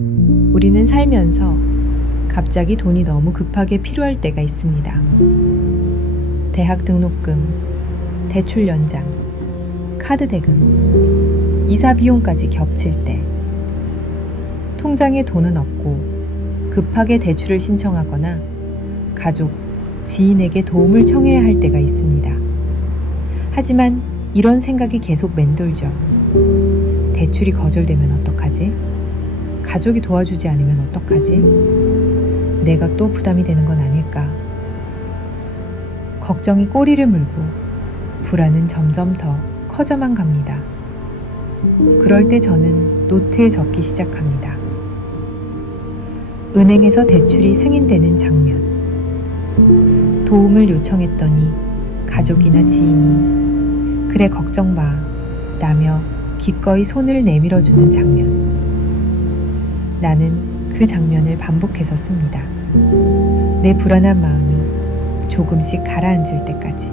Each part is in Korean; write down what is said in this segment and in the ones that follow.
우리는 살면서 갑자기 돈이 너무 급하게 필요할 때가 있습니다. 대학 등록금, 대출 연장, 카드 대금, 이사 비용까지 겹칠 때, 통장에 돈은 없고 급하게 대출을 신청하거나 가족, 지인에게 도움을 청해야 할 때가 있습니다. 하지만 이런 생각이 계속 맴돌죠. 대출이 거절되면 어떡하지? 가족이 도와주지 않으면 어떡하지? 내가 또 부담이 되는 건 아닐까? 걱정이 꼬리를 물고 불안은 점점 더 커져만 갑니다. 그럴 때 저는 노트에 적기 시작합니다. 은행에서 대출이 승인되는 장면. 도움을 요청했더니 가족이나 지인이 "그래, 걱정 마" 라며 기꺼이 손을 내밀어주는 장면. 나는 그 장면을 반복해서 씁니다. 내 불안한 마음이 조금씩 가라앉을 때까지.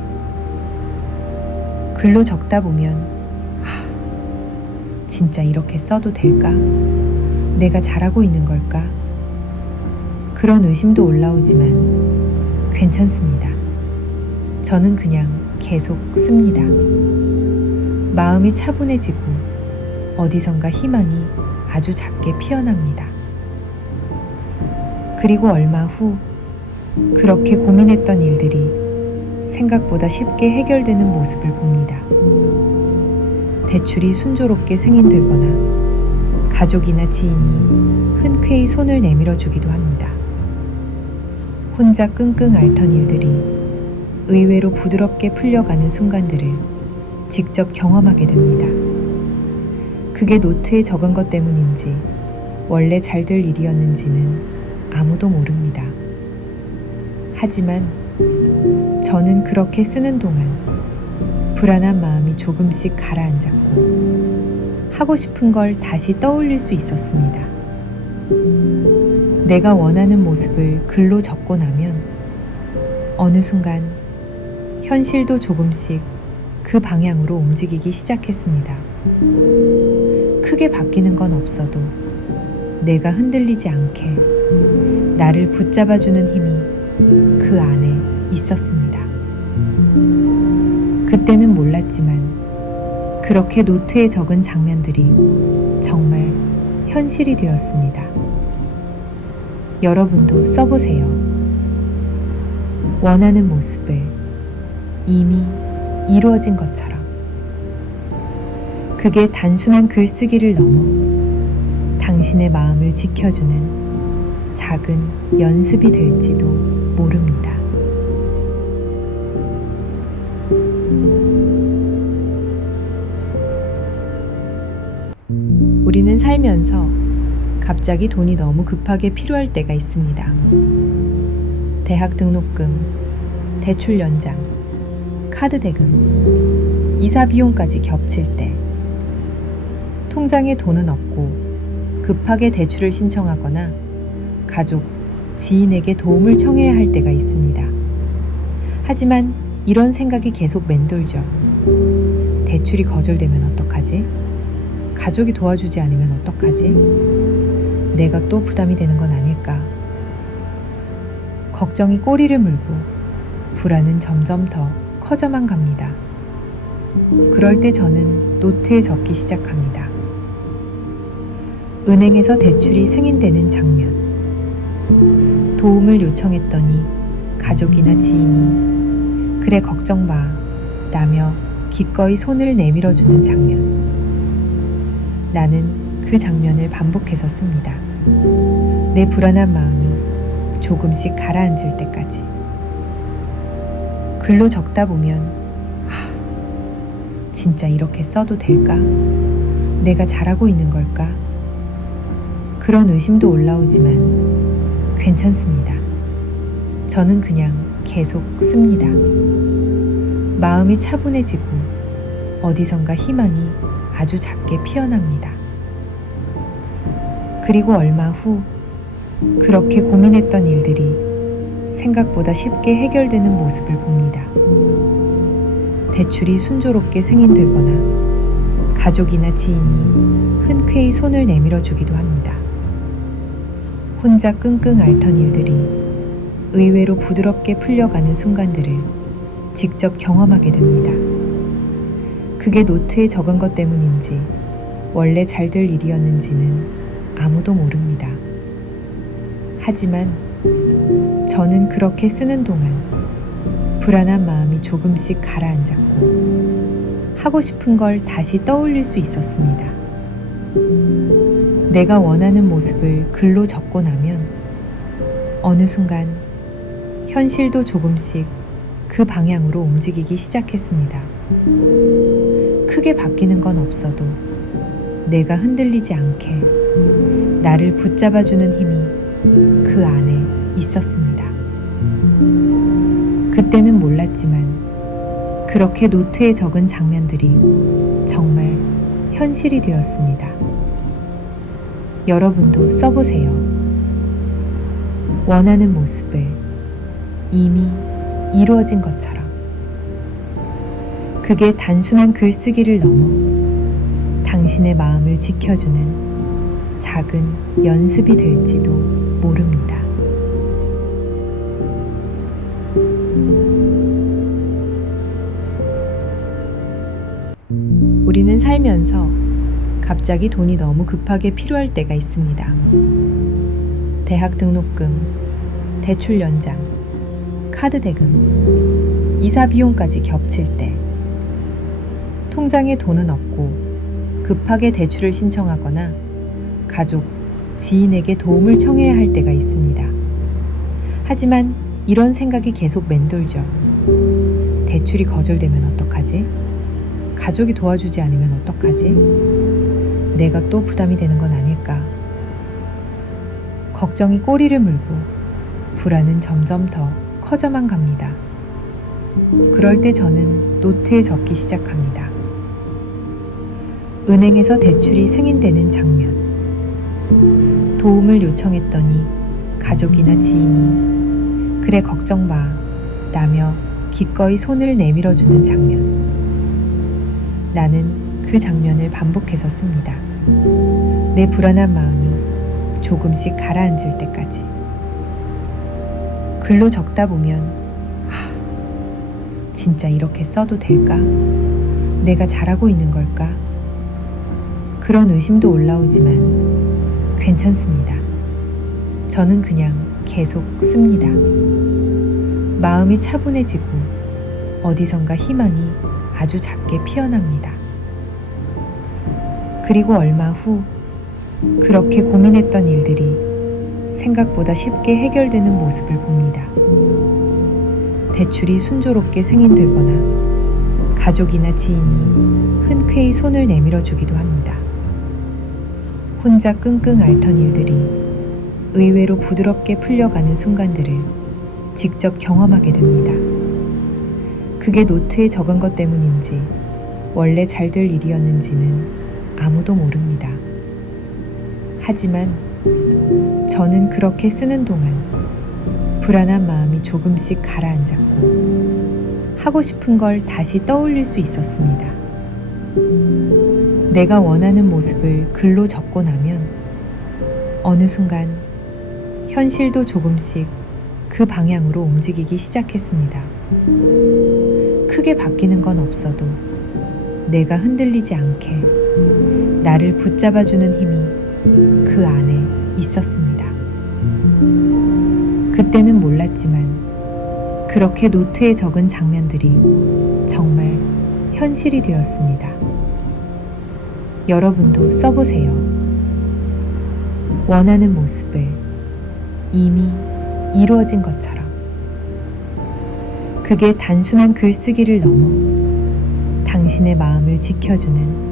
글로 적다 보면 진짜 이렇게 써도 될까? 내가 잘하고 있는 걸까? 그런 의심도 올라오지만 괜찮습니다. 저는 그냥 계속 씁니다. 마음이 차분해지고 어디선가 희망이 아주 작게 피어납니다. 그리고 얼마 후 그렇게 고민했던 일들이 생각보다 쉽게 해결되는 모습을 봅니다. 대출이 순조롭게 승인되거나 가족이나 지인이 흔쾌히 손을 내밀어 주기도 합니다. 혼자 끙끙 앓던 일들이 의외로 부드럽게 풀려가는 순간들을 직접 경험하게 됩니다. 그게 노트에 적은 것 때문인지 원래 잘 될 일이었는지는 아무도 모릅니다. 하지만 저는 그렇게 쓰는 동안 불안한 마음이 조금씩 가라앉았고 하고 싶은 걸 다시 떠올릴 수 있었습니다. 내가 원하는 모습을 글로 적고 나면 어느 순간 현실도 조금씩 그 방향으로 움직이기 시작했습니다. 크게 바뀌는 건 없어도 내가 흔들리지 않게 나를 붙잡아주는 힘이 그 안에 있었습니다. 그때는 몰랐지만 그렇게 노트에 적은 장면들이 정말 현실이 되었습니다. 여러분도 써보세요. 원하는 모습을 이미 이루어진 것처럼. 그게 단순한 글쓰기를 넘어 당신의 마음을 지켜주는 작은 연습이 될지도 모릅니다. 우리는 살면서 갑자기 돈이 너무 급하게 필요할 때가 있습니다. 대학 등록금, 대출 연장, 카드 대금, 이사 비용까지 겹칠 때, 통장에 돈은 없고 급하게 대출을 신청하거나 가족, 지인에게 도움을 청해야 할 때가 있습니다. 하지만 이런 생각이 계속 맴돌죠. 대출이 거절되면 어떡하지? 가족이 도와주지 않으면 어떡하지? 내가 또 부담이 되는 건 아닐까? 걱정이 꼬리를 물고 불안은 점점 더 커져만 갑니다. 그럴 때 저는 노트에 적기 시작합니다. 은행에서 대출이 승인되는 장면. 도움을 요청했더니 가족이나 지인이 "그래, 걱정 마" 라며 기꺼이 손을 내밀어주는 장면. 나는 그 장면을 반복해서 씁니다. 내 불안한 마음이 조금씩 가라앉을 때까지. 글로 적다 보면 진짜 이렇게 써도 될까? 내가 잘하고 있는 걸까? 그런 의심도 올라오지만 괜찮습니다. 저는 그냥 계속 씁니다. 마음이 차분해지고 어디선가 희망이 아주 작게 피어납니다. 그리고 얼마 후 그렇게 고민했던 일들이 생각보다 쉽게 해결되는 모습을 봅니다. 대출이 순조롭게 승인되거나 가족이나 지인이 흔쾌히 손을 내밀어 주기도 합니다. 혼자 끙끙 앓던 일들이 의외로 부드럽게 풀려가는 순간들을 직접 경험하게 됩니다. 그게 노트에 적은 것 때문인지 원래 잘 될 일이었는지는 아무도 모릅니다. 하지만 저는 그렇게 쓰는 동안 불안한 마음이 조금씩 가라앉았고 하고 싶은 걸 다시 떠올릴 수 있었습니다. 내가 원하는 모습을 글로 적고 나면 어느 순간 현실도 조금씩 그 방향으로 움직이기 시작했습니다. 크게 바뀌는 건 없어도 내가 흔들리지 않게 나를 붙잡아주는 힘이 그 안에 있었습니다. 그때는 몰랐지만 그렇게 노트에 적은 장면들이 정말 현실이 되었습니다. 여러분도 써보세요. 원하는 모습을 이미 이루어진 것처럼. 그게 단순한 글쓰기를 넘어 당신의 마음을 지켜주는 작은 연습이 될지도 모릅니다. 우리는 살면서 갑자기 돈이 너무 급하게 필요할 때가 있습니다. 대학 등록금, 대출 연장, 카드 대금, 이사 비용까지 겹칠 때, 통장에 돈은 없고 급하게 대출을 신청하거나 가족, 지인에게 도움을 청해야 할 때가 있습니다. 하지만 이런 생각이 계속 맴돌죠. 대출이 거절되면 어떡하지? 가족이 도와주지 않으면 어떡하지? 내가 또 부담이 되는 건 아닐까? 걱정이 꼬리를 물고 불안은 점점 더 커져만 갑니다. 그럴 때 저는 노트에 적기 시작합니다. 은행에서 대출이 승인되는 장면, 도움을 요청했더니 가족이나 지인이 그래 걱정 마 라며 기꺼이 손을 내밀어주는 장면. 나는 그 장면을 반복해서 씁니다. 내 불안한 마음이 조금씩 가라앉을 때까지. 글로 적다 보면 진짜 이렇게 써도 될까? 내가 잘하고 있는 걸까? 그런 의심도 올라오지만 괜찮습니다. 저는 그냥 계속 씁니다. 마음이 차분해지고 어디선가 희망이 아주 작게 피어납니다. 그리고 얼마 후 그렇게 고민했던 일들이 생각보다 쉽게 해결되는 모습을 봅니다. 대출이 순조롭게 승인되거나 가족이나 지인이 흔쾌히 손을 내밀어 주기도 합니다. 혼자 끙끙 앓던 일들이 의외로 부드럽게 풀려가는 순간들을 직접 경험하게 됩니다. 그게 노트에 적은 것 때문인지 원래 잘 될 일이었는지는 아무도 모릅니다. 하지만 저는 그렇게 쓰는 동안 불안한 마음이 조금씩 가라앉았고 하고 싶은 걸 다시 떠올릴 수 있었습니다. 내가 원하는 모습을 글로 적고 나면 어느 순간 현실도 조금씩 그 방향으로 움직이기 시작했습니다. 크게 바뀌는 건 없어도 내가 흔들리지 않게 나를 붙잡아주는 힘이 그 안에 있었습니다. 그때는 몰랐지만 그렇게 노트에 적은 장면들이 정말 현실이 되었습니다. 여러분도 써보세요. 원하는 모습을 이미 이루어진 것처럼. 그게 단순한 글쓰기를 넘어 당신의 마음을 지켜주는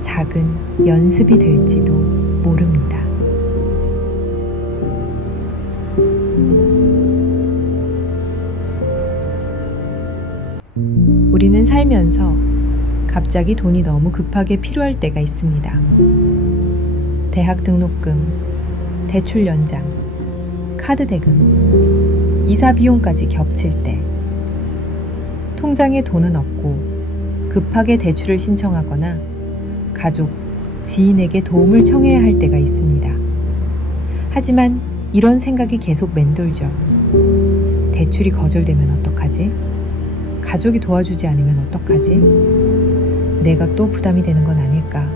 작은 연습이 될지도 모릅니다. 우리는 살면서 갑자기 돈이 너무 급하게 필요할 때가 있습니다. 대학 등록금, 대출 연장, 카드 대금, 이사 비용까지 겹칠 때, 통장에 돈은 없고 급하게 대출을 신청하거나 가족, 지인에게 도움을 청해야 할 때가 있습니다. 하지만 이런 생각이 계속 맴돌죠. 대출이 거절되면 어떡하지? 가족이 도와주지 않으면 어떡하지? 내가 또 부담이 되는 건 아닐까?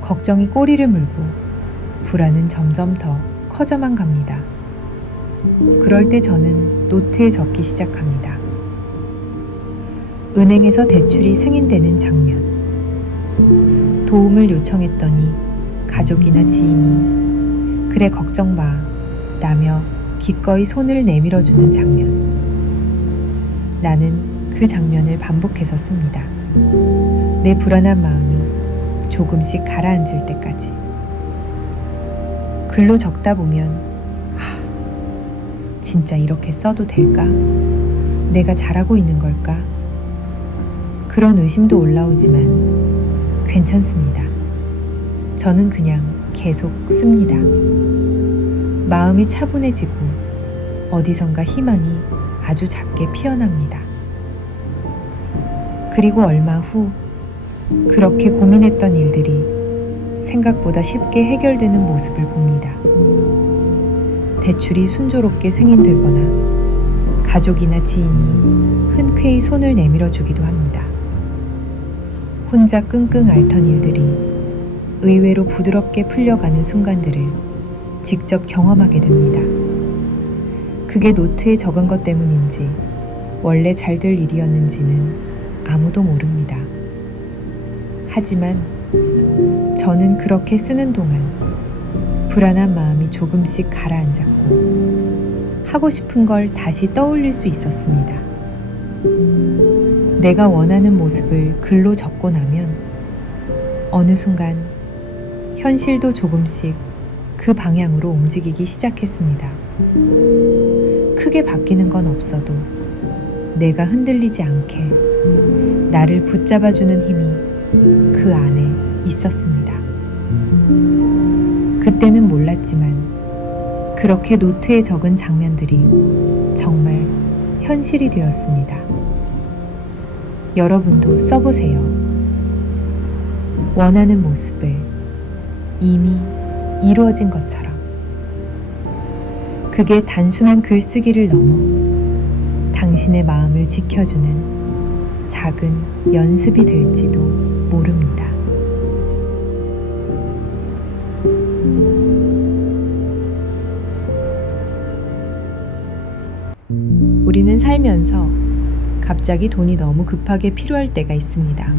걱정이 꼬리를 물고 불안은 점점 더 커져만 갑니다. 그럴 때 저는 노트에 적기 시작합니다. 은행에서 대출이 승인되는 장면. 도움을 요청했더니 가족이나 지인이 "그래, 걱정 마" 라며 기꺼이 손을 내밀어주는 장면. 나는 그 장면을 반복해서 씁니다. 내 불안한 마음이 조금씩 가라앉을 때까지. 글로 적다 보면 진짜 이렇게 써도 될까? 내가 잘하고 있는 걸까? 그런 의심도 올라오지만 괜찮습니다. 저는 그냥 계속 씁니다. 마음이 차분해지고 어디선가 희망이 아주 작게 피어납니다. 그리고 얼마 후 그렇게 고민했던 일들이 생각보다 쉽게 해결되는 모습을 봅니다. 대출이 순조롭게 승인되거나 가족이나 지인이 흔쾌히 손을 내밀어 주기도 합니다. 혼자 끙끙 앓던 일들이 의외로 부드럽게 풀려가는 순간들을 직접 경험하게 됩니다. 그게 노트에 적은 것 때문인지 원래 잘 될 일이었는지는 아무도 모릅니다. 하지만 저는 그렇게 쓰는 동안 불안한 마음이 조금씩 가라앉았고 하고 싶은 걸 다시 떠올릴 수 있었습니다. 내가 원하는 모습을 글로 적고 나면 어느 순간 현실도 조금씩 그 방향으로 움직이기 시작했습니다. 크게 바뀌는 건 없어도 내가 흔들리지 않게 나를 붙잡아주는 힘이 그 안에 있었습니다. 그때는 몰랐지만 그렇게 노트에 적은 장면들이 정말 현실이 되었습니다. 여러분도 써보세요. 원하는 모습을 이미 이루어진 것처럼. 그게 단순한 글쓰기를 넘어 당신의 마음을 지켜주는 작은 연습이 될지도 모릅니다. 우리는 살면서 갑자기 돈이 너무 급하게 필요할 때가 있습니다.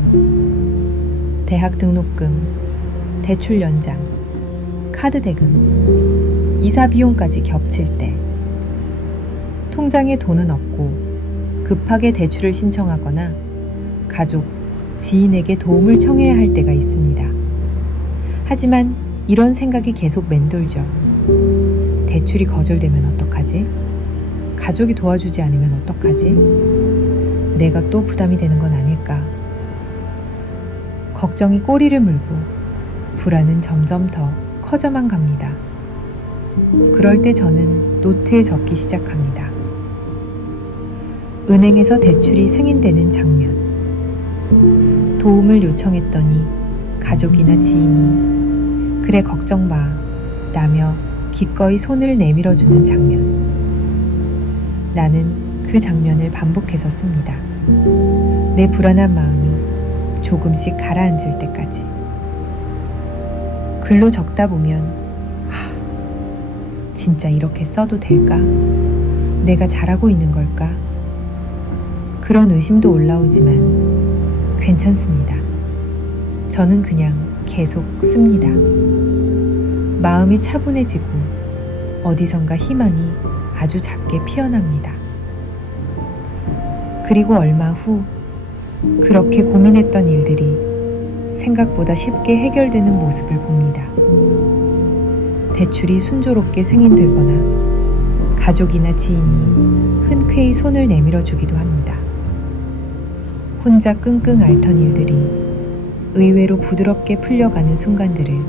대학 등록금, 대출 연장, 카드 대금, 이사 비용까지 겹칠 때 통장에 돈은 없고 급하게 대출을 신청하거나 가족, 지인에게 도움을 청해야 할 때가 있습니다. 하지만 이런 생각이 계속 맴돌죠. 대출이 거절되면 어떡하지? 가족이 도와주지 않으면 어떡하지? 내가 또 부담이 되는 건 아닐까? 걱정이 꼬리를 물고 불안은 점점 더 커져만 갑니다. 그럴 때 저는 노트에 적기 시작합니다. 은행에서 대출이 승인되는 장면. 도움을 요청했더니 가족이나 지인이 "그래, 걱정 마" 라며 기꺼이 손을 내밀어주는 장면. 나는 그 장면을 반복해서 씁니다. 내 불안한 마음이 조금씩 가라앉을 때까지. 글로 적다 보면 진짜 이렇게 써도 될까? 내가 잘하고 있는 걸까? 그런 의심도 올라오지만 괜찮습니다. 저는 그냥 계속 씁니다. 마음이 차분해지고 어디선가 희망이 아주 작게 피어납니다. 그리고 얼마 후 그렇게 고민했던 일들이 생각보다 쉽게 해결되는 모습을 봅니다. 대출이 순조롭게 승인되거나 가족이나 지인이 흔쾌히 손을 내밀어 주기도 합니다. 혼자 끙끙 앓던 일들이 의외로 부드럽게 풀려가는 순간들을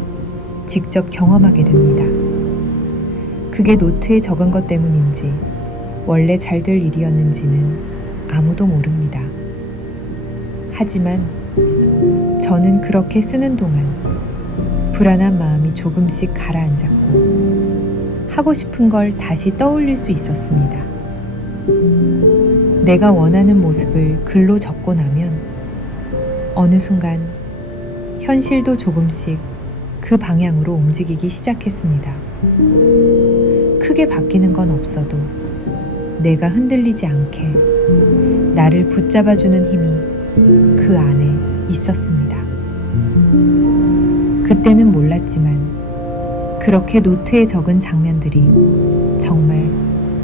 직접 경험하게 됩니다. 그게 노트에 적은 것 때문인지 원래 잘 될 일이었는지는 아무도 모릅니다. 하지만 저는 그렇게 쓰는 동안 불안한 마음이 조금씩 가라앉았고 하고 싶은 걸 다시 떠올릴 수 있었습니다. 내가 원하는 모습을 글로 적고 나면 어느 순간 현실도 조금씩 그 방향으로 움직이기 시작했습니다. 크게 바뀌는 건 없어도 내가 흔들리지 않게 나를 붙잡아주는 힘이 그 안에 있었습니다. 그때는 몰랐지만 그렇게 노트에 적은 장면들이 정말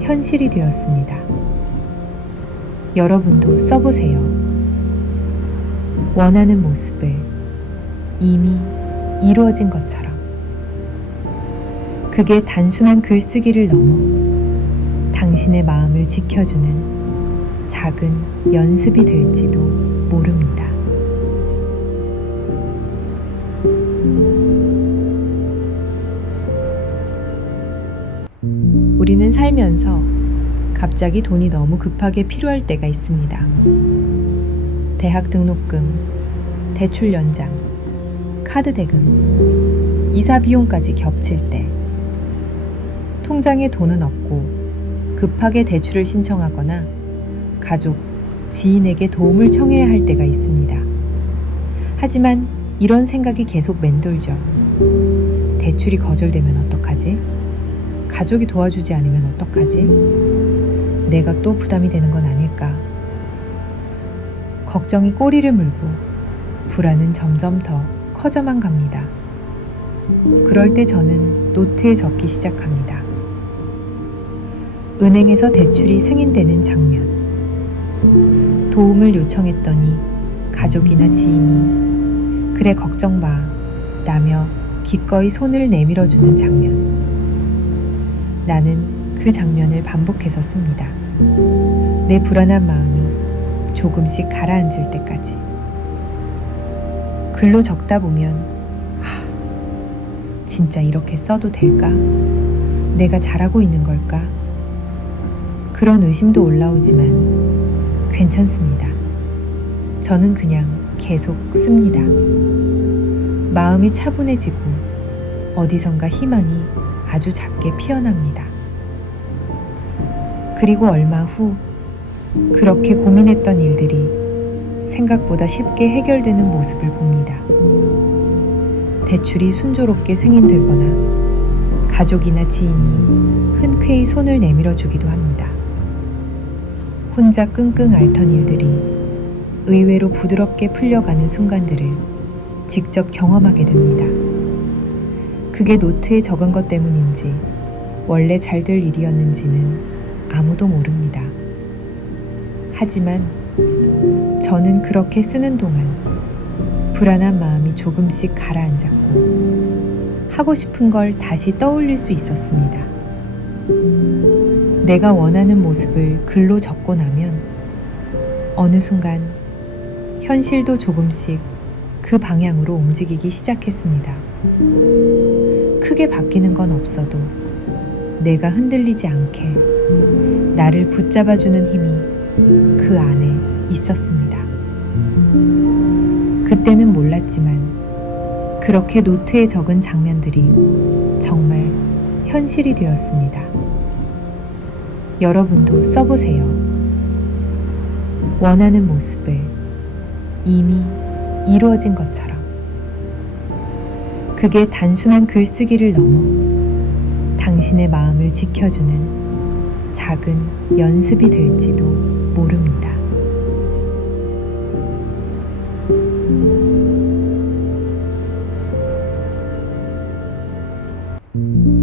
현실이 되었습니다. 여러분도 써보세요. 원하는 모습을 이미 이루어진 것처럼. 그게 단순한 글쓰기를 넘어 당신의 마음을 지켜주는 작은 연습이 될지도 모릅니다. 우리는 살면서 갑자기 돈이 너무 급하게 필요할 때가 있습니다. 대학 등록금, 대출 연장, 카드 대금, 이사 비용까지 겹칠 때, 통장에 돈은 없고 급하게 대출을 신청하거나 가족, 지인에게 도움을 청해야 할 때가 있습니다. 하지만 이런 생각이 계속 맴돌죠. 대출이 거절되면 어떡하지? 가족이 도와주지 않으면 어떡하지? 내가 또 부담이 되는 건 아닐까? 걱정이 꼬리를 물고 불안은 점점 더 커져만 갑니다. 그럴 때 저는 노트에 적기 시작합니다. 은행에서 대출이 승인되는 장면. 도움을 요청했더니 가족이나 지인이 "그래, 걱정 마" 라며 기꺼이 손을 내밀어주는 장면. 나는 그 장면을 반복해서 씁니다. 내 불안한 마음이 조금씩 가라앉을 때까지. 글로 적다 보면 진짜 이렇게 써도 될까? 내가 잘하고 있는 걸까? 그런 의심도 올라오지만 괜찮습니다. 저는 그냥 계속 씁니다. 마음이 차분해지고 어디선가 희망이 아주 작게 피어납니다. 그리고 얼마 후 그렇게 고민했던 일들이 생각보다 쉽게 해결되는 모습을 봅니다. 대출이 순조롭게 승인되거나 가족이나 지인이 흔쾌히 손을 내밀어 주기도 합니다. 혼자 끙끙 앓던 일들이 의외로 부드럽게 풀려가는 순간들을 직접 경험하게 됩니다. 그게 노트에 적은 것 때문인지 원래 잘 될 일이었는지는 아무도 모릅니다. 하지만 저는 그렇게 쓰는 동안 불안한 마음이 조금씩 가라앉았고 하고 싶은 걸 다시 떠올릴 수 있었습니다. 내가 원하는 모습을 글로 적고 나면 어느 순간 현실도 조금씩 그 방향으로 움직이기 시작했습니다. 크게 바뀌는 건 없어도 내가 흔들리지 않게 나를 붙잡아주는 힘이 그 안에 있었습니다. 그때는 몰랐지만 그렇게 노트에 적은 장면들이 정말 현실이 되었습니다. 여러분도 써보세요. 원하는 모습을 이미 이루어진 것처럼. 그게 단순한 글쓰기를 넘어 당신의 마음을 지켜주는 작은 연습이 될지도 모릅니다.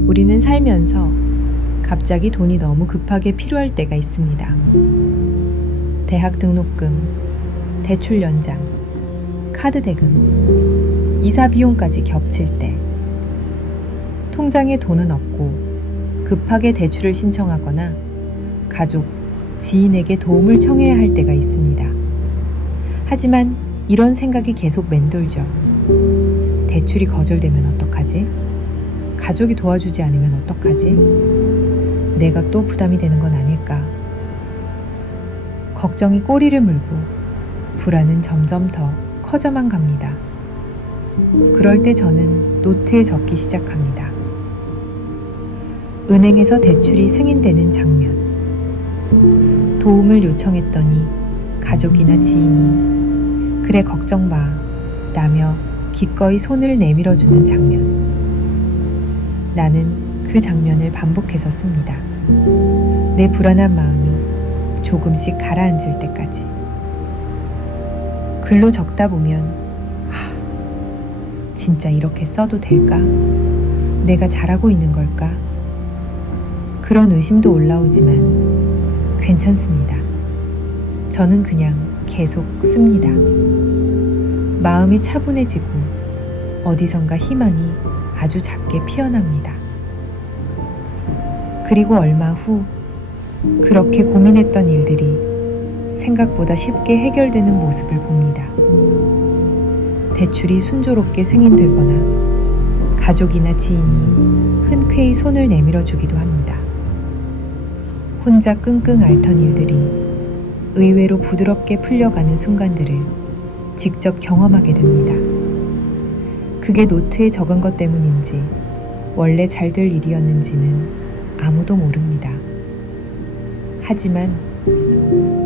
우리는 살면서 갑자기 돈이 너무 급하게 필요할 때가 있습니다. 대학 등록금, 대출 연장, 카드 대금, 이사 비용까지 겹칠 때, 통장에 돈은 없고 급하게 대출을 신청하거나 가족, 지인에게 도움을 청해야 할 때가 있습니다. 하지만 이런 생각이 계속 맴돌죠. 대출이 거절되면 어떡하지? 가족이 도와주지 않으면 어떡하지? 내가 또 부담이 되는 건 아닐까? 걱정이 꼬리를 물고 불안은 점점 더 커져만 갑니다. 그럴 때 저는 노트에 적기 시작합니다. 은행에서 대출이 승인되는 장면. 도움을 요청했더니 가족이나 지인이 "그래, 걱정 마" 라며 기꺼이 손을 내밀어주는 장면. 나는 그 장면을 반복해서 씁니다. 내 불안한 마음이 조금씩 가라앉을 때까지. 글로 적다 보면 진짜 이렇게 써도 될까? 내가 잘하고 있는 걸까? 그런 의심도 올라오지만 괜찮습니다. 저는 그냥 계속 씁니다. 마음이 차분해지고 어디선가 희망이 아주 작게 피어납니다. 그리고 얼마 후 그렇게 고민했던 일들이 생각보다 쉽게 해결되는 모습을 봅니다. 대출이 순조롭게 승인되거나 가족이나 지인이 흔쾌히 손을 내밀어 주기도 합니다. 혼자 끙끙 앓던 일들이 의외로 부드럽게 풀려가는 순간들을 직접 경험하게 됩니다. 그게 노트에 적은 것 때문인지 원래 잘 될 일이었는지는 아무도 모릅니다. 하지만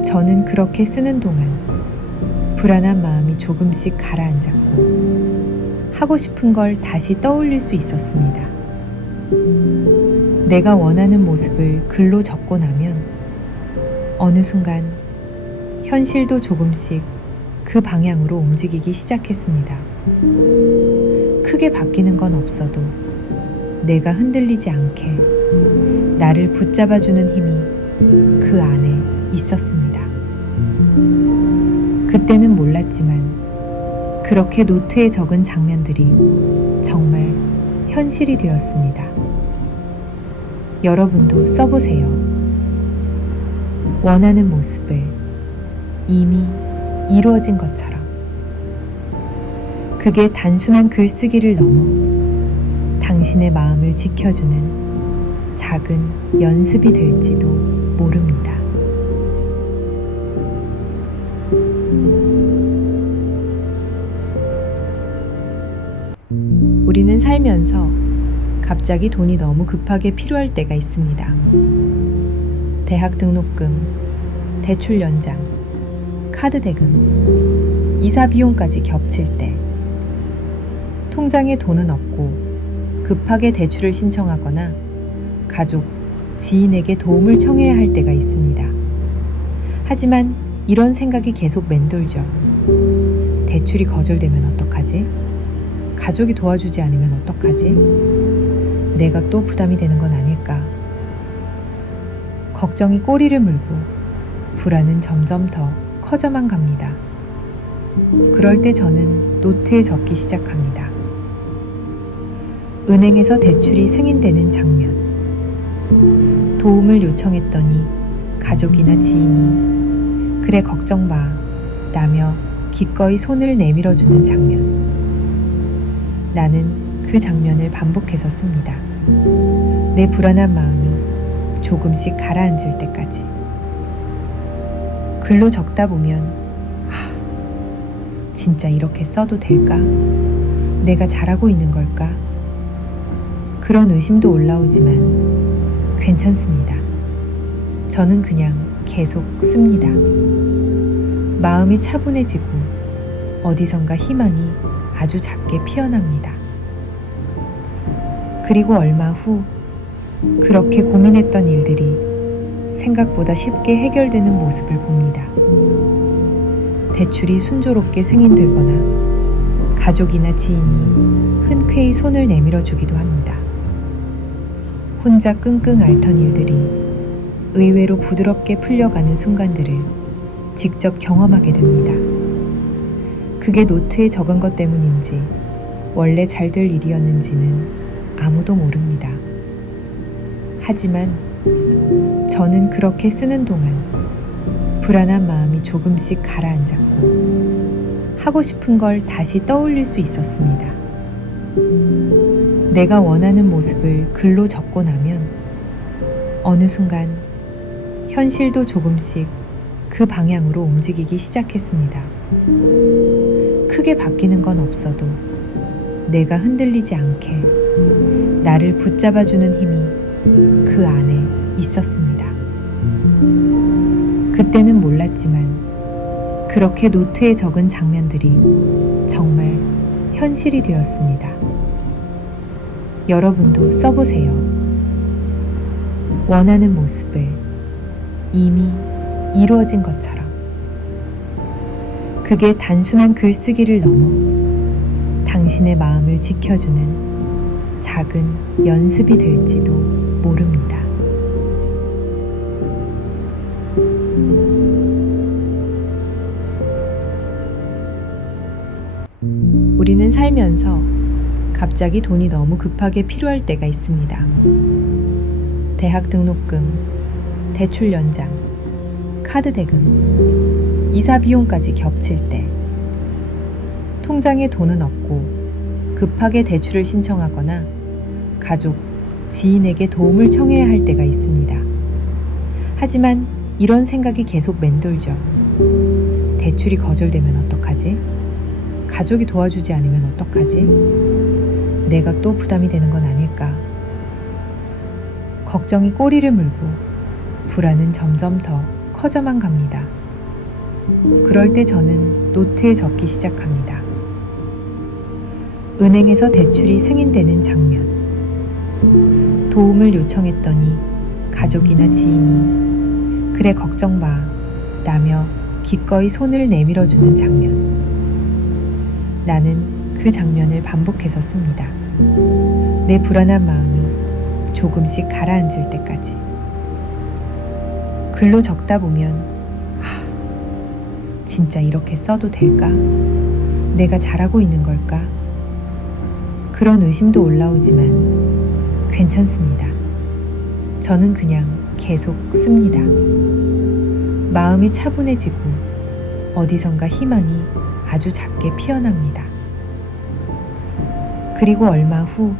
저는 그렇게 쓰는 동안 불안한 마음이 조금씩 가라앉았고 하고 싶은 걸 다시 떠올릴 수 있었습니다. 내가 원하는 모습을 글로 적고 나면 어느 순간 현실도 조금씩 그 방향으로 움직이기 시작했습니다. 크게 바뀌는 건 없어도 내가 흔들리지 않게 나를 붙잡아주는 힘이 그 안에 있었습니다. 그때는 몰랐지만 그렇게 노트에 적은 장면들이 정말 현실이 되었습니다. 여러분도 써보세요. 원하는 모습을 이미 이루어진 것처럼. 그게 단순한 글쓰기를 넘어 당신의 마음을 지켜주는 작은 연습이 될지도 모릅니다. 우리는 살면서 갑자기 돈이 너무 급하게 필요할 때가 있습니다. 대학 등록금, 대출 연장, 카드 대금, 이사 비용까지 겹칠 때 통장에 돈은 없고 급하게 대출을 신청하거나 가족, 지인에게 도움을 청해야 할 때가 있습니다. 하지만 이런 생각이 계속 맴돌죠. 대출이 거절되면 어떡하지? 가족이 도와주지 않으면 어떡하지? 내가 또 부담이 되는 건 아닐까? 걱정이 꼬리를 물고 불안은 점점 더 커져만 갑니다. 그럴 때 저는 노트에 적기 시작합니다. 은행에서 대출이 승인되는 장면. 도움을 요청했더니 가족이나 지인이 "그래, 걱정 마" 라며 기꺼이 손을 내밀어주는 장면. 나는 그 장면을 반복해서 씁니다. 내 불안한 마음이 조금씩 가라앉을 때까지. 글로 적다 보면 진짜 이렇게 써도 될까? 내가 잘하고 있는 걸까? 그런 의심도 올라오지만 괜찮습니다. 저는 그냥 계속 씁니다. 마음이 차분해지고 어디선가 희망이 아주 작게 피어납니다. 그리고 얼마 후 그렇게 고민했던 일들이 생각보다 쉽게 해결되는 모습을 봅니다. 대출이 순조롭게 승인되거나 가족이나 지인이 흔쾌히 손을 내밀어 주기도 합니다. 혼자 끙끙 앓던 일들이 의외로 부드럽게 풀려가는 순간들을 직접 경험하게 됩니다. 그게 노트에 적은 것 때문인지 원래 잘 될 일이었는지는 아무도 모릅니다. 하지만 저는 그렇게 쓰는 동안 불안한 마음이 조금씩 가라앉았고 하고 싶은 걸 다시 떠올릴 수 있었습니다. 내가 원하는 모습을 글로 적고 나면 어느 순간 현실도 조금씩 그 방향으로 움직이기 시작했습니다. 크게 바뀌는 건 없어도 내가 흔들리지 않게 나를 붙잡아주는 힘이 그 안에 있었습니다. 그때는 몰랐지만 그렇게 노트에 적은 장면들이 정말 현실이 되었습니다. 여러분도 써보세요. 원하는 모습을 이미 이루어진 것처럼. 그게 단순한 글쓰기를 넘어 당신의 마음을 지켜주는 작은 연습이 될지도 모릅니다. 우리는 살면서 갑자기 돈이 너무 급하게 필요할 때가 있습니다. 대학 등록금, 대출 연장, 카드 대금, 이사 비용까지 겹칠 때, 통장에 돈은 없고 급하게 대출을 신청하거나 가족, 지인에게 도움을 청해야 할 때가 있습니다. 하지만 이런 생각이 계속 맴돌죠. 대출이 거절되면 어떡하지? 가족이 도와주지 않으면 어떡하지? 내가 또 부담이 되는 건 아닐까? 걱정이 꼬리를 물고 불안은 점점 더 커져만 갑니다. 그럴 때 저는 노트에 적기 시작합니다. 은행에서 대출이 승인되는 장면. 도움을 요청했더니 가족이나 지인이 "그래, 걱정 마" 라며 기꺼이 손을 내밀어주는 장면. 나는 그 장면을 반복해서 씁니다. 내 불안한 마음이 조금씩 가라앉을 때까지. 글로 적다 보면 진짜 이렇게 써도 될까? 내가 잘하고 있는 걸까? 그런 의심도 올라오지만 괜찮습니다. 저는 그냥 계속 씁니다. 마음이 차분해지고 어디선가 희망이 아주 작게 피어납니다. 그리고 얼마 후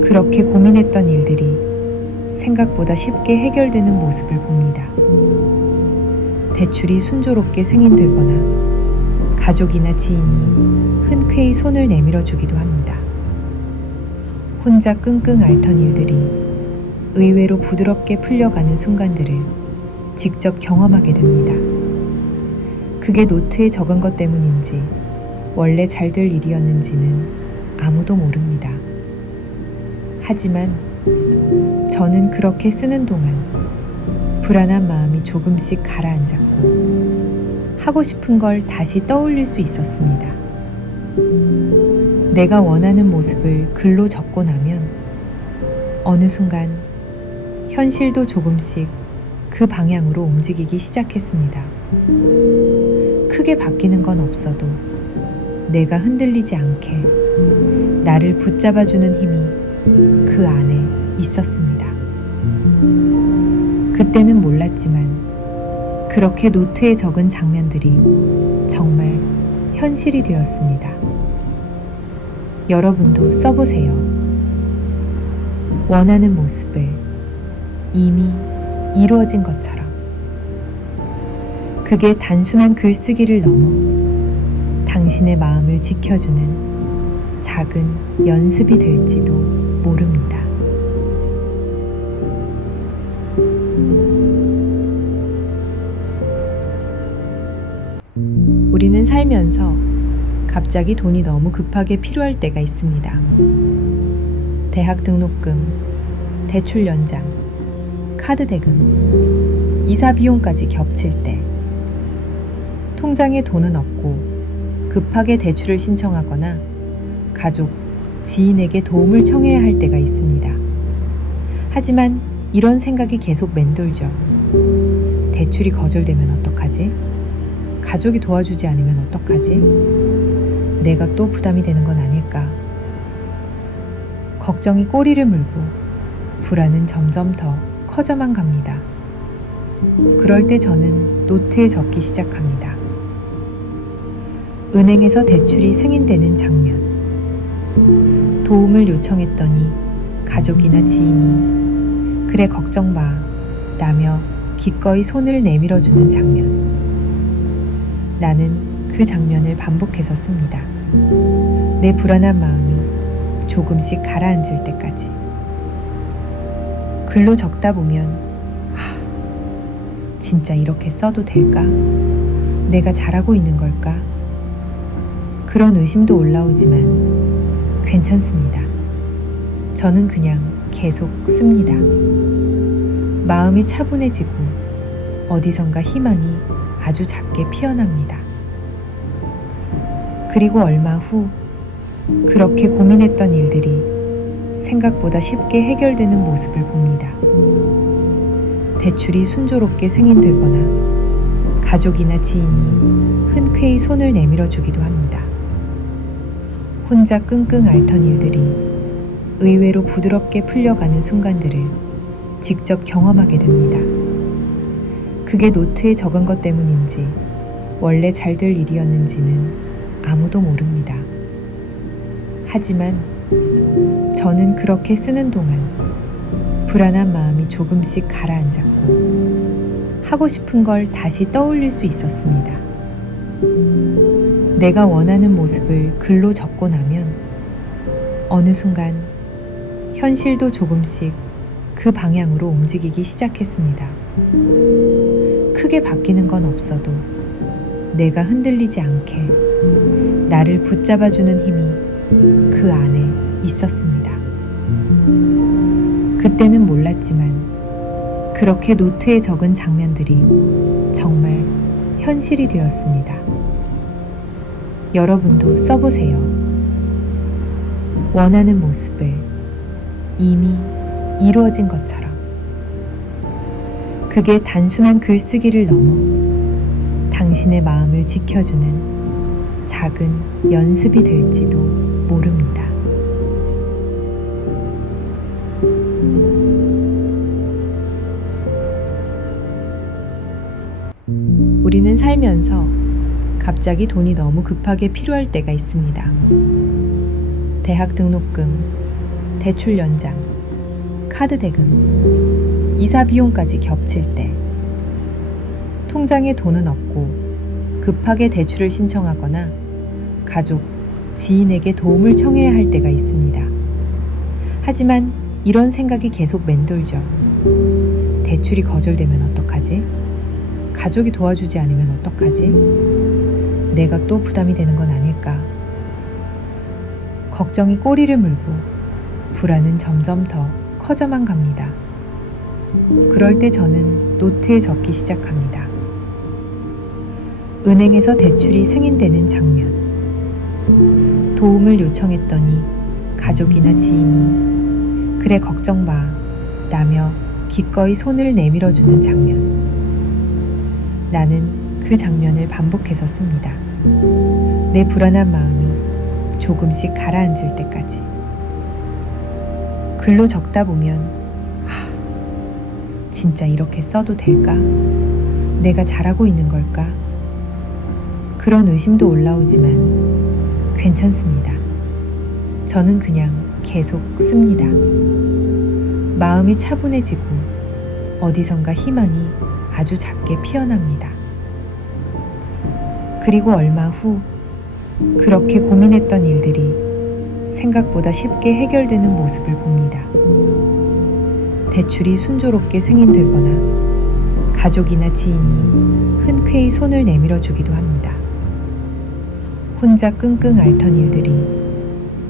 그렇게 고민했던 일들이 생각보다 쉽게 해결되는 모습을 봅니다. 대출이 순조롭게 승인되거나 가족이나 지인이 흔쾌히 손을 내밀어 주기도 합니다. 혼자 끙끙 앓던 일들이 의외로 부드럽게 풀려가는 순간들을 직접 경험하게 됩니다. 그게 노트에 적은 것 때문인지 원래 잘 될 일이었는지는 아무도 모릅니다. 하지만 저는 그렇게 쓰는 동안 불안한 마음이 조금씩 가라앉았고 하고 싶은 걸 다시 떠올릴 수 있었습니다. 내가 원하는 모습을 글로 적고 나면 어느 순간 현실도 조금씩 그 방향으로 움직이기 시작했습니다. 크게 바뀌는 건 없어도 내가 흔들리지 않게 나를 붙잡아주는 힘이 그 안에 있었습니다. 그때는 몰랐지만 그렇게 노트에 적은 장면들이 정말 현실이 되었습니다. 여러분도 써보세요. 원하는 모습을 이미 이루어진 것처럼. 그게 단순한 글쓰기를 넘어 당신의 마음을 지켜주는 작은 연습이 될지도 모릅니다. 우리는 살면서 갑자기 돈이 너무 급하게 필요할 때가 있습니다. 대학 등록금, 대출 연장, 카드 대금, 이사 비용까지 겹칠 때, 통장에 돈은 없고 급하게 대출을 신청하거나 가족, 지인에게 도움을 청해야 할 때가 있습니다. 하지만 이런 생각이 계속 맴돌죠. 대출이 거절되면 어떡하지? 가족이 도와주지 않으면 어떡하지? 내가 또 부담이 되는 건 아닐까? 걱정이 꼬리를 물고 불안은 점점 더 커져만 갑니다. 그럴 때 저는 노트에 적기 시작합니다. 은행에서 대출이 승인되는 장면. 도움을 요청했더니 가족이나 지인이 "그래, 걱정 마" 라며 기꺼이 손을 내밀어주는 장면. 나는 그 장면을 반복해서 씁니다. 내 불안한 마음이 조금씩 가라앉을 때까지. 글로 적다 보면 진짜 이렇게 써도 될까? 내가 잘하고 있는 걸까? 그런 의심도 올라오지만 괜찮습니다. 저는 그냥 계속 씁니다. 마음이 차분해지고 어디선가 희망이 아주 작게 피어납니다. 그리고 얼마 후 그렇게 고민했던 일들이 생각보다 쉽게 해결되는 모습을 봅니다. 대출이 순조롭게 승인되거나 가족이나 지인이 흔쾌히 손을 내밀어 주기도 합니다. 혼자 끙끙 앓던 일들이 의외로 부드럽게 풀려가는 순간들을 직접 경험하게 됩니다. 그게 노트에 적은 것 때문인지 원래 잘 될 일이었는지는 아무도 모릅니다. 하지만 저는 그렇게 쓰는 동안 불안한 마음이 조금씩 가라앉았고 하고 싶은 걸 다시 떠올릴 수 있었습니다. 내가 원하는 모습을 글로 적고 나면 어느 순간 현실도 조금씩 그 방향으로 움직이기 시작했습니다. 크게 바뀌는 건 없어도 내가 흔들리지 않게 나를 붙잡아주는 힘이 그 안에 있었습니다. 그때는 몰랐지만 그렇게 노트에 적은 장면들이 정말 현실이 되었습니다. 여러분도 써보세요. 원하는 모습을 이미 이루어진 것처럼. 그게 단순한 글쓰기를 넘어 당신의 마음을 지켜주는 작은 연습이 될지도 모릅니다. 우리는 살면서 갑자기 돈이 너무 급하게 필요할 때가 있습니다. 대학 등록금, 대출 연장, 카드 대금, 이사 비용까지 겹칠 때 통장에 돈은 없고 급하게 대출을 신청하거나 가족, 지인에게 도움을 청해야 할 때가 있습니다. 하지만 이런 생각이 계속 맴돌죠. 대출이 거절되면 어떡하지? 가족이 도와주지 않으면 어떡하지? 내가 또 부담이 되는 건 아닐까? 걱정이 꼬리를 물고 불안은 점점 더 커져만 갑니다. 그럴 때 저는 노트에 적기 시작합니다. 은행에서 대출이 승인되는 장면, 도움을 요청했더니 가족이나 지인이 그래 걱정 마 라며 기꺼이 손을 내밀어주는 장면. 나는 그 장면을 반복해서 씁니다. 내 불안한 마음이 조금씩 가라앉을 때까지. 글로 적다 보면 진짜 이렇게 써도 될까? 내가 잘하고 있는 걸까? 그런 의심도 올라오지만 괜찮습니다. 저는 그냥 계속 씁니다. 마음이 차분해지고 어디선가 희망이 아주 작게 피어납니다. 그리고 얼마 후 그렇게 고민했던 일들이 생각보다 쉽게 해결되는 모습을 봅니다. 대출이 순조롭게 승인되거나 가족이나 지인이 흔쾌히 손을 내밀어 주기도 합니다. 혼자 끙끙 앓던 일들이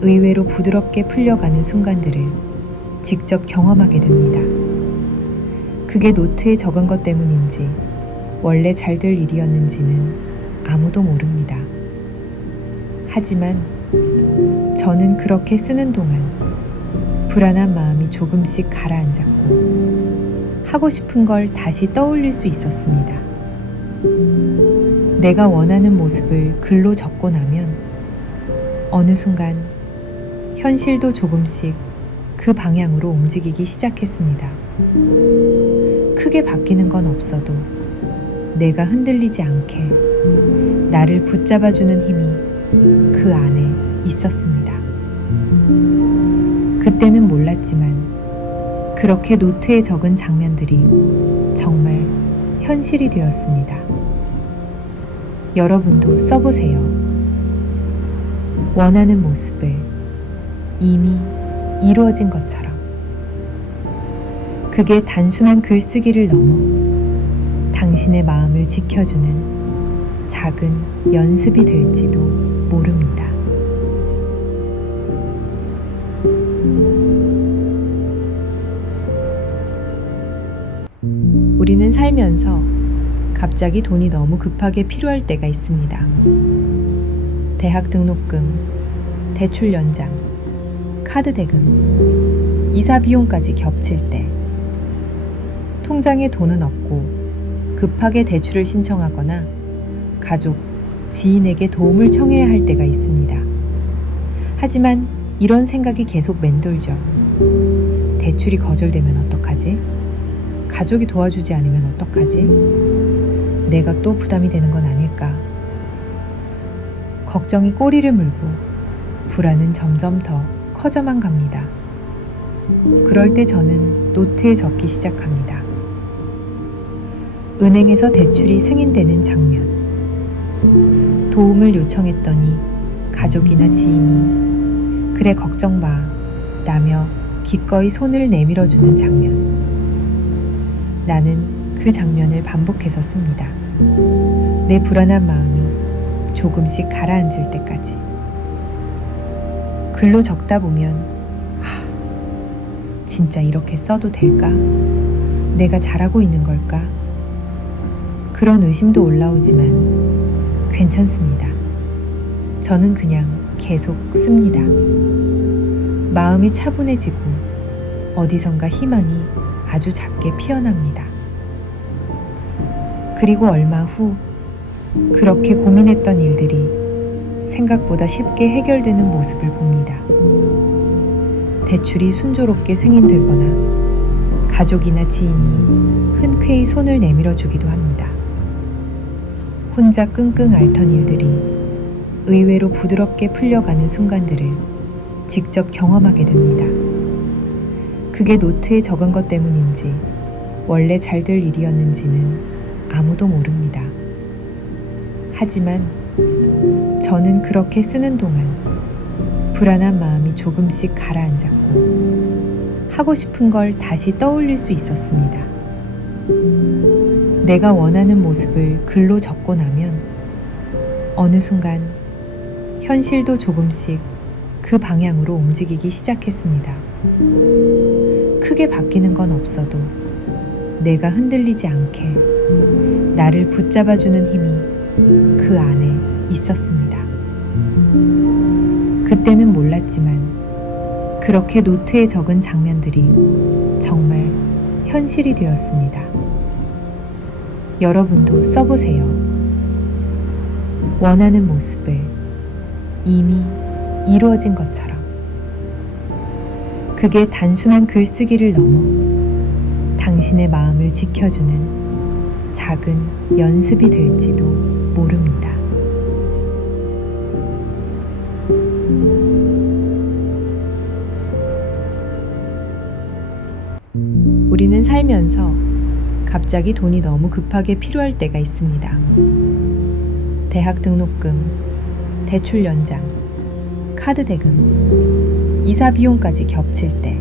의외로 부드럽게 풀려가는 순간들을 직접 경험하게 됩니다. 그게 노트에 적은 것 때문인지 원래 잘 될 일이었는지는 아무도 모릅니다. 하지만 저는 그렇게 쓰는 동안 불안한 마음이 조금씩 가라앉았고 하고 싶은 걸 다시 떠올릴 수 있었습니다. 내가 원하는 모습을 글로 적고 나면 어느 순간 현실도 조금씩 그 방향으로 움직이기 시작했습니다. 크게 바뀌는 건 없어도 내가 흔들리지 않게 나를 붙잡아주는 힘이 그 안에 있었습니다. 그때는 몰랐지만 그렇게 노트에 적은 장면들이 정말 현실이 되었습니다. 여러분도 써보세요. 원하는 모습을 이미 이루어진 것처럼. 그게 단순한 글쓰기를 넘어 당신의 마음을 지켜주는 작은 연습이 될지도 모릅니다. 우리는 살면서 갑자기 돈이 너무 급하게 필요할 때가 있습니다. 대학 등록금, 대출 연장, 카드 대금, 이사 비용까지 겹칠 때, 통장에 돈은 없고 급하게 대출을 신청하거나 가족, 지인에게 도움을 청해야 할 때가 있습니다. 하지만 이런 생각이 계속 맴돌죠. 대출이 거절되면 어떡하지? 가족이 도와주지 않으면 어떡하지? 내가 또 부담이 되는 건 아닐까? 걱정이 꼬리를 물고 불안은 점점 더 커져만 갑니다. 그럴 때 저는 노트에 적기 시작합니다. 은행에서 대출이 승인되는 장면. 도움을 요청했더니 가족이나 지인이 "그래, 걱정 마" 라며 기꺼이 손을 내밀어주는 장면. 나는 그 장면을 반복해서 씁니다. 내 불안한 마음이 조금씩 가라앉을 때까지. 글로 적다 보면 진짜 이렇게 써도 될까? 내가 잘하고 있는 걸까? 그런 의심도 올라오지만 괜찮습니다. 저는 그냥 계속 씁니다. 마음이 차분해지고 어디선가 희망이 아주 작게 피어납니다. 그리고 얼마 후 그렇게 고민했던 일들이 생각보다 쉽게 해결되는 모습을 봅니다. 대출이 순조롭게 승인되거나 가족이나 지인이 흔쾌히 손을 내밀어 주기도 합니다. 혼자 끙끙 앓던 일들이 의외로 부드럽게 풀려가는 순간들을 직접 경험하게 됩니다. 그게 노트에 적은 것 때문인지 원래 잘 될 일이었는지는 아무도 모릅니다. 하지만 저는 그렇게 쓰는 동안 불안한 마음이 조금씩 가라앉았고 하고 싶은 걸 다시 떠올릴 수 있었습니다. 내가 원하는 모습을 글로 적고 나면 어느 순간 현실도 조금씩 그 방향으로 움직이기 시작했습니다. 크게 바뀌는 건 없어도 내가 흔들리지 않게 나를 붙잡아주는 힘이 그 안에 있었습니다. 그때는 몰랐지만 그렇게 노트에 적은 장면들이 정말 현실이 되었습니다. 여러분도 써보세요. 원하는 모습을 이미 이루어진 것처럼. 그게 단순한 글쓰기를 넘어 당신의 마음을 지켜주는 작은 연습이 될지도 모릅니다. 우리는 살면서 갑자기 돈이 너무 급하게 필요할 때가 있습니다. 대학 등록금, 대출 연장, 카드 대금, 이사 비용까지 겹칠 때,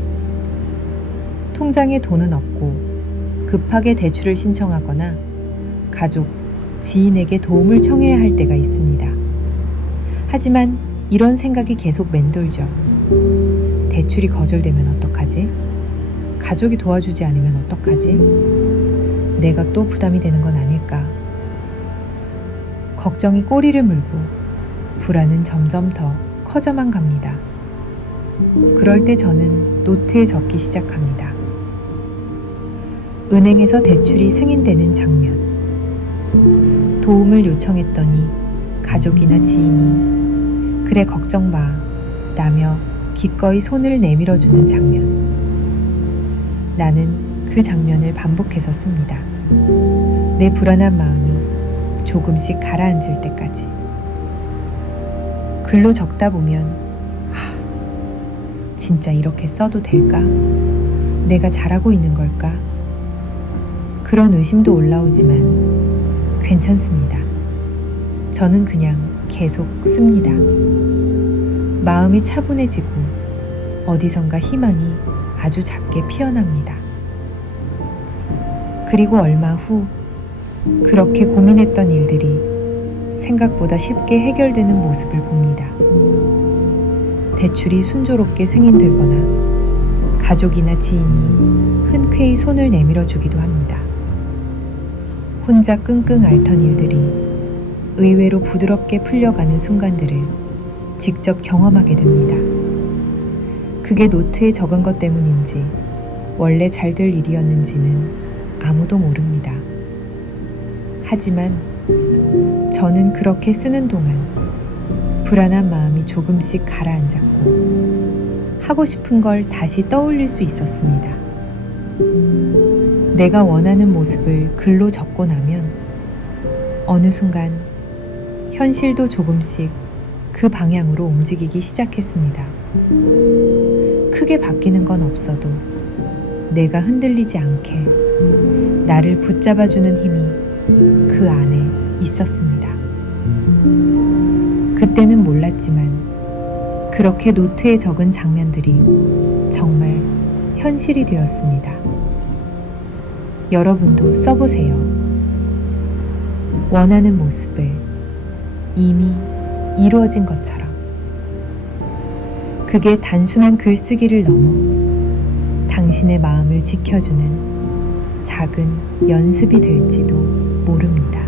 통장에 돈은 없고 급하게 대출을 신청하거나 가족, 지인에게 도움을 청해야 할 때가 있습니다. 하지만 이런 생각이 계속 맴돌죠. 대출이 거절되면 어떡하지? 가족이 도와주지 않으면 어떡하지? 내가 또 부담이 되는 건 아닐까? 걱정이 꼬리를 물고 불안은 점점 더 커져만 갑니다. 그럴 때 저는 노트에 적기 시작합니다. 은행에서 대출이 승인되는 장면. 도움을 요청했더니 가족이나 지인이 "그래, 걱정 마" 라며 기꺼이 손을 내밀어주는 장면. 나는 그 장면을 반복해서 씁니다. 내 불안한 마음이 조금씩 가라앉을 때까지. 글로 적다 보면 진짜 이렇게 써도 될까? 내가 잘하고 있는 걸까? 그런 의심도 올라오지만 괜찮습니다. 저는 그냥 계속 씁니다. 마음이 차분해지고 어디선가 희망이 아주 작게 피어납니다. 그리고 얼마 후 그렇게 고민했던 일들이 생각보다 쉽게 해결되는 모습을 봅니다. 대출이 순조롭게 승인되거나 가족이나 지인이 흔쾌히 손을 내밀어 주기도 합니다. 혼자 끙끙 앓던 일들이 의외로 부드럽게 풀려가는 순간들을 직접 경험하게 됩니다. 그게 노트에 적은 것 때문인지 원래 잘 될 일이었는지는 아무도 모릅니다. 하지만 저는 그렇게 쓰는 동안 불안한 마음이 조금씩 가라앉았고 하고 싶은 걸 다시 떠올릴 수 있었습니다. 내가 원하는 모습을 글로 적고 나면 어느 순간 현실도 조금씩 그 방향으로 움직이기 시작했습니다. 크게 바뀌는 건 없어도 내가 흔들리지 않게 나를 붙잡아주는 힘이 그 안에 있었습니다. 그때는 몰랐지만 그렇게 노트에 적은 장면들이 정말 현실이 되었습니다. 여러분도 써보세요. 원하는 모습을 이미 이루어진 것처럼. 그게 단순한 글쓰기를 넘어 당신의 마음을 지켜주는 작은 연습이 될지도 모릅니다.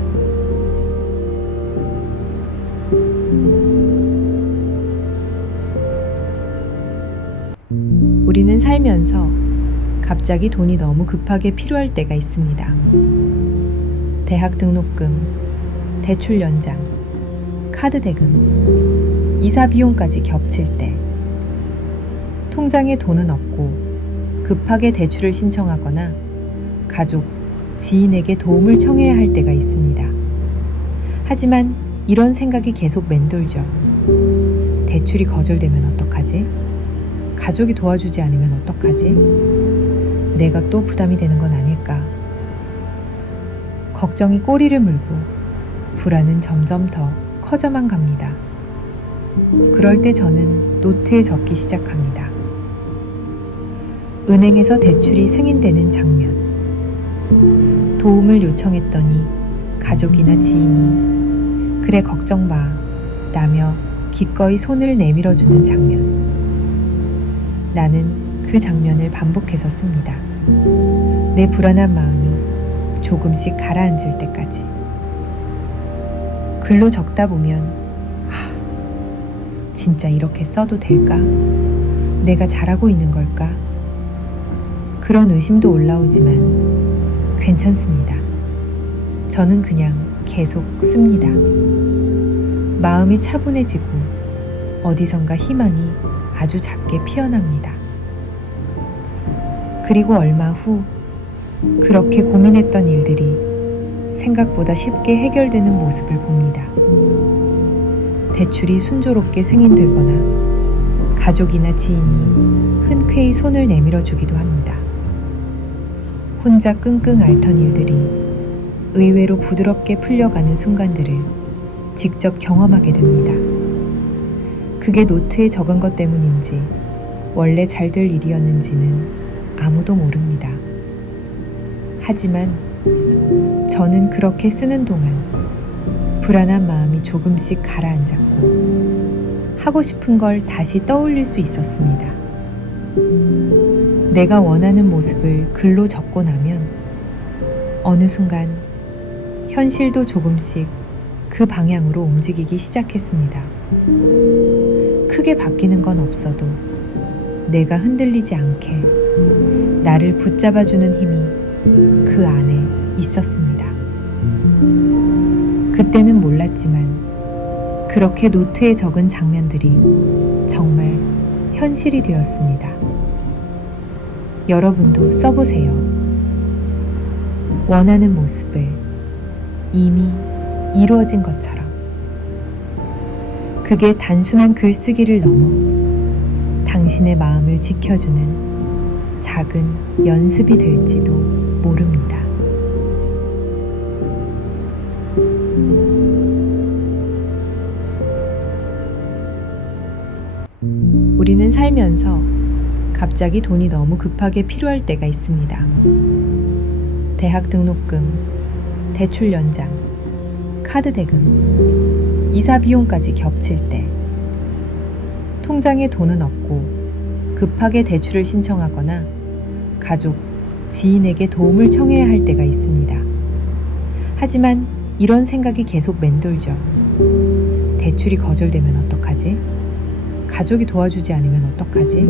우리는 살면서 갑자기 돈이 너무 급하게 필요할 때가 있습니다. 대학 등록금, 대출 연장, 카드 대금, 이사 비용까지 겹칠 때 통장에 돈은 없고 급하게 대출을 신청하거나 가족, 지인에게 도움을 청해야 할 때가 있습니다. 하지만 이런 생각이 계속 맴돌죠. 대출이 거절되면 어떡하지? 가족이 도와주지 않으면 어떡하지? 내가 또 부담이 되는 건 아닐까? 걱정이 꼬리를 물고 불안은 점점 더 커져만 갑니다. 그럴 때 저는 노트에 적기 시작합니다. 은행에서 대출이 승인되는 장면. 도움을 요청했더니 가족이나 지인이 그래 걱정 마 라며 기꺼이 손을 내밀어주는 장면. 나는 그 장면을 반복해서 씁니다. 내 불안한 마음이 조금씩 가라앉을 때까지. 글로 적다 보면 진짜 이렇게 써도 될까? 내가 잘하고 있는 걸까? 그런 의심도 올라오지만 괜찮습니다. 저는 그냥 계속 씁니다. 마음이 차분해지고 어디선가 희망이 아주 작게 피어납니다. 그리고 얼마 후 그렇게 고민했던 일들이 생각보다 쉽게 해결되는 모습을 봅니다. 대출이 순조롭게 승인되거나 가족이나 지인이 흔쾌히 손을 내밀어 주기도 합니다. 혼자 끙끙 앓던 일들이 의외로 부드럽게 풀려가는 순간들을 직접 경험하게 됩니다. 그게 노트에 적은 것 때문인지 원래 잘 될 일이었는지는 아무도 모릅니다. 하지만 저는 그렇게 쓰는 동안 불안한 마음이 조금씩 가라앉았고 하고 싶은 걸 다시 떠올릴 수 있었습니다. 내가 원하는 모습을 글로 적고 나면 어느 순간 현실도 조금씩 그 방향으로 움직이기 시작했습니다. 크게 바뀌는 건 없어도 내가 흔들리지 않게 나를 붙잡아주는 힘이 그 안에 있었습니다. 그때는 몰랐지만 그렇게 노트에 적은 장면들이 정말 현실이 되었습니다. 여러분도 써보세요. 원하는 모습을 이미 이루어진 것처럼. 그게 단순한 글쓰기를 넘어 당신의 마음을 지켜주는 작은 연습이 될지도 모릅니다. 우리는 살면서 갑자기 돈이 너무 급하게 필요할 때가 있습니다. 대학 등록금, 대출 연장, 카드 대금, 이사 비용까지 겹칠 때, 통장에 돈은 없고 급하게 대출을 신청하거나 가족, 지인에게 도움을 청해야 할 때가 있습니다. 하지만 이런 생각이 계속 맴돌죠. 대출이 거절되면 어떡하지? 가족이 도와주지 않으면 어떡하지?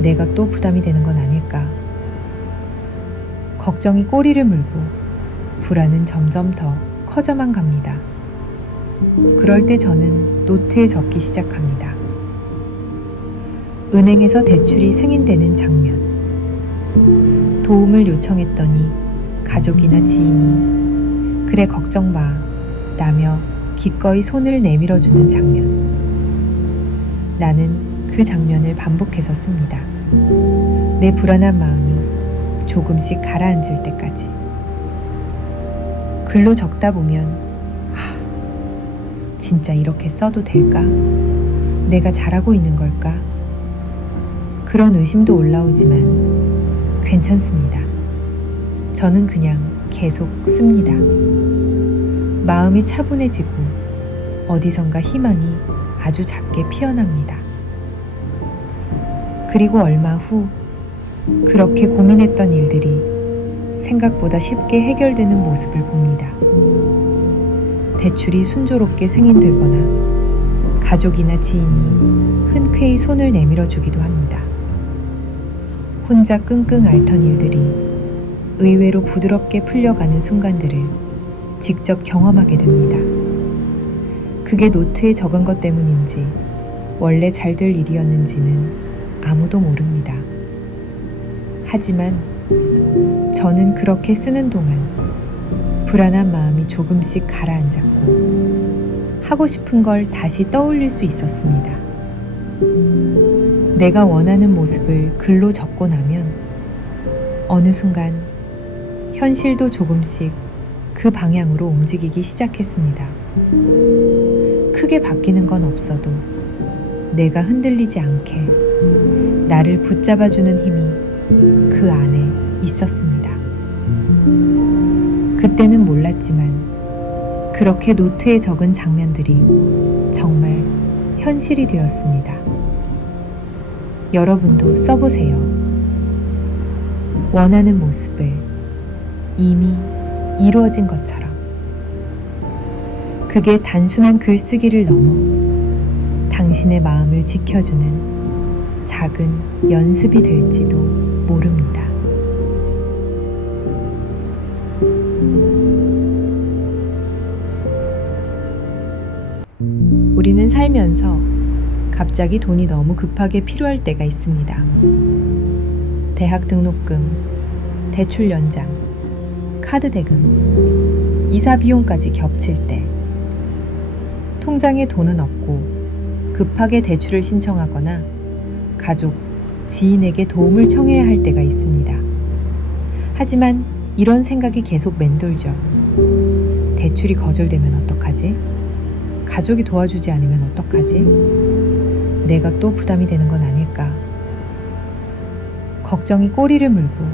내가 또 부담이 되는 건 아닐까? 걱정이 꼬리를 물고 불안은 점점 더 커져만 갑니다. 그럴 때 저는 노트에 적기 시작합니다. 은행에서 대출이 승인되는 장면. 도움을 요청했더니 가족이나 지인이 "그래, 걱정 마" 라며 기꺼이 손을 내밀어주는 장면. 나는 그 장면을 반복해서 씁니다. 내 불안한 마음이 조금씩 가라앉을 때까지. 글로 적다 보면 진짜 이렇게 써도 될까? 내가 잘하고 있는 걸까? 그런 의심도 올라오지만 괜찮습니다. 저는 그냥 계속 씁니다. 마음이 차분해지고 어디선가 희망이 아주 작게 피어납니다. 그리고 얼마 후 그렇게 고민했던 일들이 생각보다 쉽게 해결되는 모습을 봅니다. 대출이 순조롭게 승인되거나 가족이나 지인이 흔쾌히 손을 내밀어 주기도 합니다. 혼자 끙끙 앓던 일들이 의외로 부드럽게 풀려가는 순간들을 직접 경험하게 됩니다. 그게 노트에 적은 것 때문인지 원래 잘 될 일이었는지는 아무도 모릅니다. 하지만 저는 그렇게 쓰는 동안 불안한 마음이 조금씩 가라앉았고 하고 싶은 걸 다시 떠올릴 수 있었습니다. 내가 원하는 모습을 글로 적고 나면 어느 순간 현실도 조금씩 그 방향으로 움직이기 시작했습니다. 크게 바뀌는 건 없어도 내가 흔들리지 않게 나를 붙잡아주는 힘이 그 안에 있었습니다. 그때는 몰랐지만 그렇게 노트에 적은 장면들이 정말 현실이 되었습니다. 여러분도 써보세요. 원하는 모습을 이미 이루어진 것처럼. 그게 단순한 글쓰기를 넘어 당신의 마음을 지켜주는 작은 연습이 될지도 모릅니다. 우리는 살면서 갑자기 돈이 너무 급하게 필요할 때가 있습니다. 대학 등록금, 대출 연장, 카드 대금, 이사 비용까지 겹칠 때, 통장에 돈은 없고 급하게 대출을 신청하거나 가족, 지인에게 도움을 청해야 할 때가 있습니다. 하지만 이런 생각이 계속 맴돌죠. 대출이 거절되면 어떡하지? 가족이 도와주지 않으면 어떡하지? 내가 또 부담이 되는 건 아닐까? 걱정이 꼬리를 물고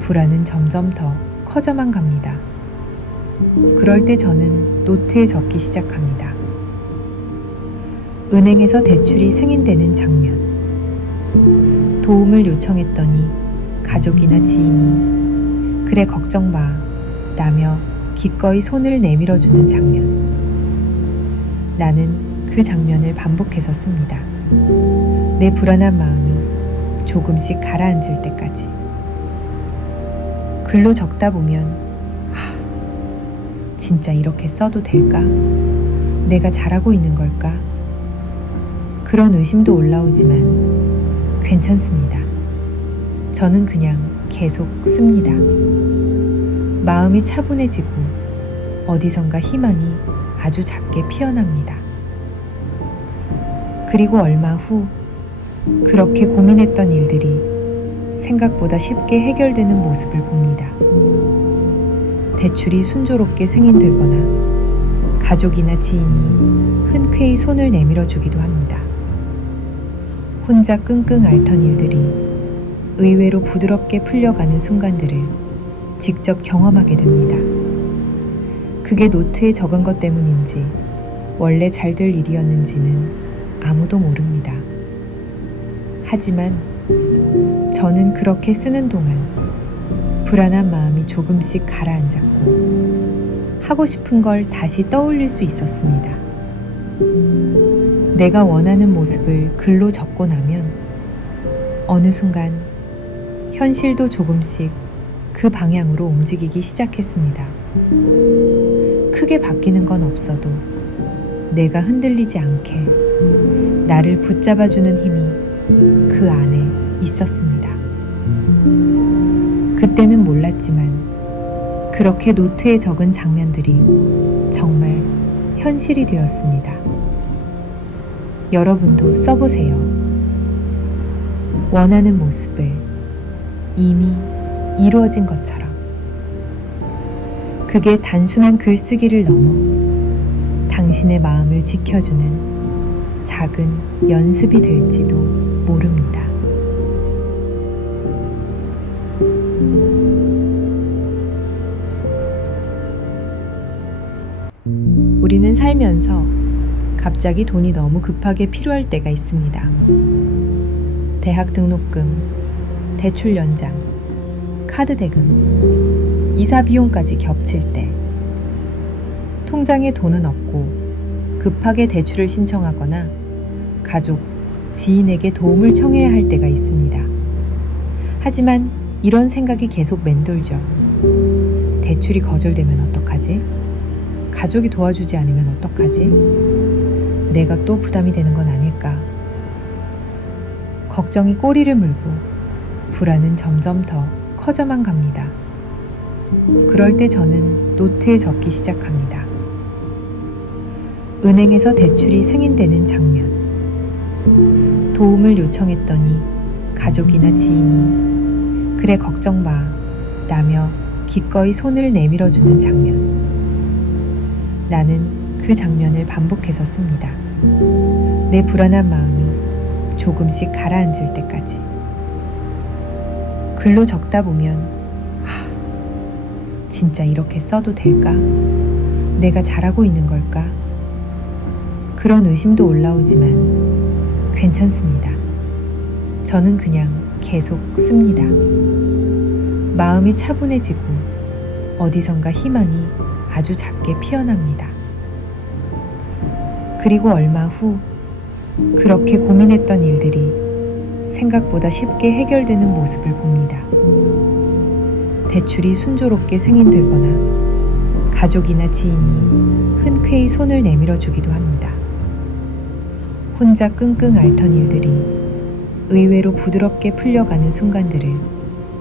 불안은 점점 더 커져만 갑니다. 그럴 때 저는 노트에 적기 시작합니다. 은행에서 대출이 승인되는 장면. 도움을 요청했더니 가족이나 지인이 "그래, 걱정 마" 라며 기꺼이 손을 내밀어주는 장면. 나는 그 장면을 반복해서 씁니다. 내 불안한 마음이 조금씩 가라앉을 때까지. 글로 적다 보면 진짜 이렇게 써도 될까? 내가 잘하고 있는 걸까? 그런 의심도 올라오지만 괜찮습니다. 저는 그냥 계속 씁니다. 마음이 차분해지고 어디선가 희망이 아주 작게 피어납니다. 그리고 얼마 후 그렇게 고민했던 일들이 생각보다 쉽게 해결되는 모습을 봅니다. 대출이 순조롭게 승인되거나 가족이나 지인이 흔쾌히 손을 내밀어 주기도 합니다. 혼자 끙끙 앓던 일들이 의외로 부드럽게 풀려가는 순간들을 직접 경험하게 됩니다. 그게 노트에 적은 것 때문인지 원래 잘 될 일이었는지는 아무도 모릅니다. 하지만 저는 그렇게 쓰는 동안 불안한 마음이 조금씩 가라앉았고 하고 싶은 걸 다시 떠올릴 수 있었습니다. 내가 원하는 모습을 글로 적고 나면 어느 순간 현실도 조금씩 그 방향으로 움직이기 시작했습니다. 크게 바뀌는 건 없어도 내가 흔들리지 않게 나를 붙잡아주는 힘이 그 안에 있었습니다. 그때는 몰랐지만 그렇게 노트에 적은 장면들이 정말 현실이 되었습니다. 여러분도 써보세요. 원하는 모습을 이미 이루어진 것처럼. 그게 단순한 글쓰기를 넘어 당신의 마음을 지켜주는 작은 연습이 될지도 모릅니다. 우리는 살면서 갑자기 돈이 너무 급하게 필요할 때가 있습니다. 대학 등록금, 대출 연장, 카드 대금, 이사 비용까지 겹칠 때 통장에 돈은 없고 급하게 대출을 신청하거나 가족, 지인에게 도움을 청해야 할 때가 있습니다. 하지만 이런 생각이 계속 맴돌죠. 대출이 거절되면 어떡하지? 가족이 도와주지 않으면 어떡하지? 내가 또 부담이 되는 건 아닐까? 걱정이 꼬리를 물고 불안은 점점 더 커져만 갑니다. 그럴 때 저는 노트에 적기 시작합니다. 은행에서 대출이 승인되는 장면. 도움을 요청했더니 가족이나 지인이 그래 걱정 마 라며 기꺼이 손을 내밀어주는 장면. 나는 그 장면을 반복해서 씁니다. 내 불안한 마음이 조금씩 가라앉을 때까지. 글로 적다 보면 진짜 이렇게 써도 될까? 내가 잘하고 있는 걸까? 그런 의심도 올라오지만 괜찮습니다. 저는 그냥 계속 씁니다. 마음이 차분해지고 어디선가 희망이 아주 작게 피어납니다. 그리고 얼마 후 그렇게 고민했던 일들이 생각보다 쉽게 해결되는 모습을 봅니다. 대출이 순조롭게 승인되거나 가족이나 지인이 흔쾌히 손을 내밀어 주기도 합니다. 혼자 끙끙 앓던 일들이 의외로 부드럽게 풀려가는 순간들을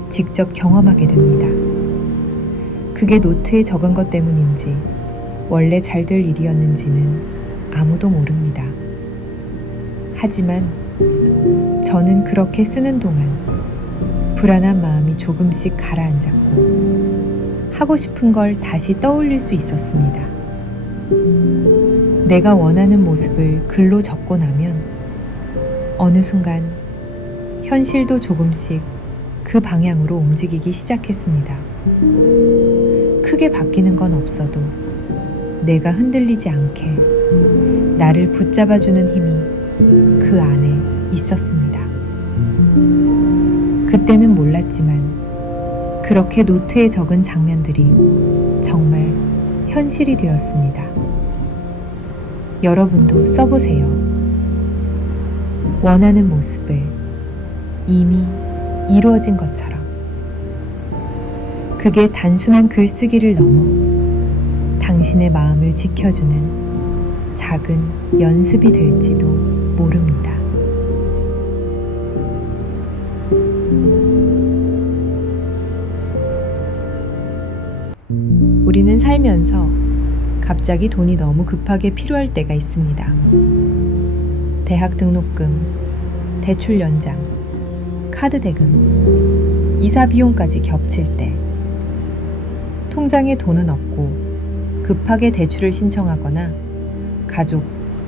직접 경험하게 됩니다. 그게 노트에 적은 것 때문인지 원래 잘 될 일이었는지는 아무도 모릅니다. 하지만 저는 그렇게 쓰는 동안 불안한 마음이 조금씩 가라앉았고 하고 싶은 걸 다시 떠올릴 수 있었습니다. 내가 원하는 모습을 글로 적고 나면 어느 순간 현실도 조금씩 그 방향으로 움직이기 시작했습니다. 크게 바뀌는 건 없어도 내가 흔들리지 않게 나를 붙잡아주는 힘이 그 안에 있었습니다. 그때는 몰랐지만 그렇게 노트에 적은 장면들이 정말 현실이 되었습니다. 여러분도 써보세요. 원하는 모습을 이미 이루어진 것처럼. 그게 단순한 글쓰기를 넘어 당신의 마음을 지켜주는 작은 연습이 될지도 모릅니다. 우리는 살면서 갑자기 돈이 너무 급하게 필요할 때가 있습니다. 대학 등록금, 대출 연장, 카드 대금, 이사 비용까지 겹칠 때 통장에 돈은 없고 급하게 대출을 신청하거나 가족,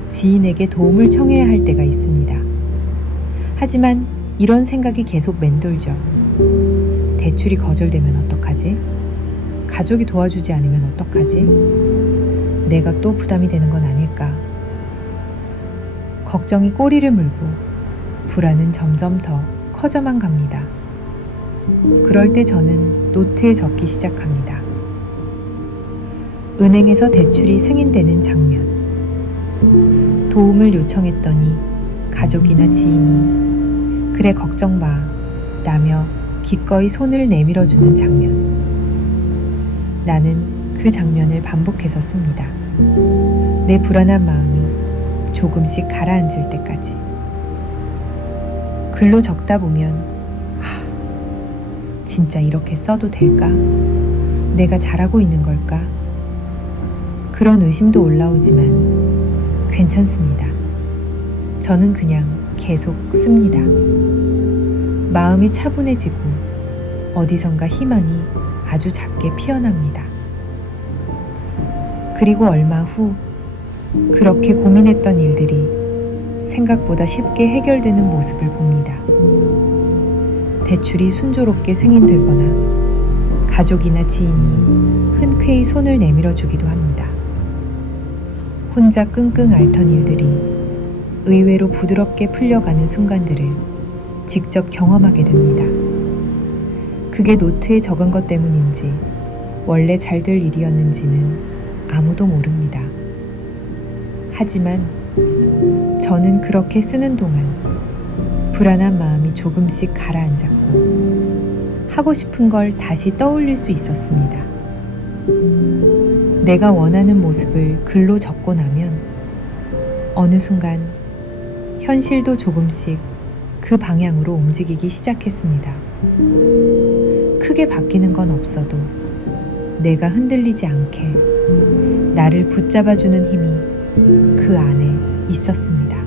지인에게 도움을 청해야 할 때가 있습니다. 하지만 이런 생각이 계속 맴돌죠. 대출이 거절되면 어떡하지? 가족이 도와주지 않으면 어떡하지? 내가 또 부담이 되는 건 아닐까? 걱정이 꼬리를 물고 불안은 점점 더 커져만 갑니다. 그럴 때 저는 노트에 적기 시작합니다. 은행에서 대출이 승인되는 장면. 도움을 요청했더니 가족이나 지인이 "그래, 걱정 마" 라며 기꺼이 손을 내밀어주는 장면. 나는 그 장면을 반복해서 씁니다. 내 불안한 마음이 조금씩 가라앉을 때까지. 글로 적다 보면 진짜 이렇게 써도 될까? 내가 잘하고 있는 걸까? 그런 의심도 올라오지만 괜찮습니다. 저는 그냥 계속 씁니다. 마음이 차분해지고 어디선가 희망이 아주 작게 피어납니다. 그리고 얼마 후 그렇게 고민했던 일들이 생각보다 쉽게 해결되는 모습을 봅니다. 대출이 순조롭게 승인되거나 가족이나 지인이 흔쾌히 손을 내밀어 주기도 합니다. 혼자 끙끙 앓던 일들이 의외로 부드럽게 풀려가는 순간들을 직접 경험하게 됩니다. 그게 노트에 적은 것 때문인지 원래 잘 될 일이었는지는 아무도 모릅니다. 하지만 저는 그렇게 쓰는 동안 불안한 마음이 조금씩 가라앉았고 하고 싶은 걸 다시 떠올릴 수 있었습니다. 내가 원하는 모습을 글로 적고 나면 어느 순간 현실도 조금씩 그 방향으로 움직이기 시작했습니다. 크게 바뀌는 건 없어도 내가 흔들리지 않게 나를 붙잡아주는 힘이 그 안에 있었습니다.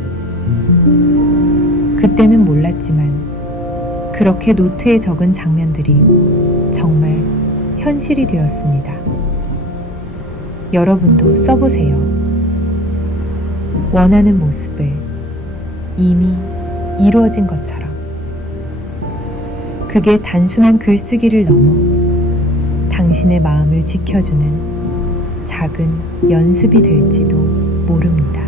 그때는 몰랐지만 그렇게 노트에 적은 장면들이 정말 현실이 되었습니다. 여러분도 써보세요. 원하는 모습을 이미 이루어진 것처럼. 그게 단순한 글쓰기를 넘어 당신의 마음을 지켜주는 작은 연습이 될지도 모릅니다.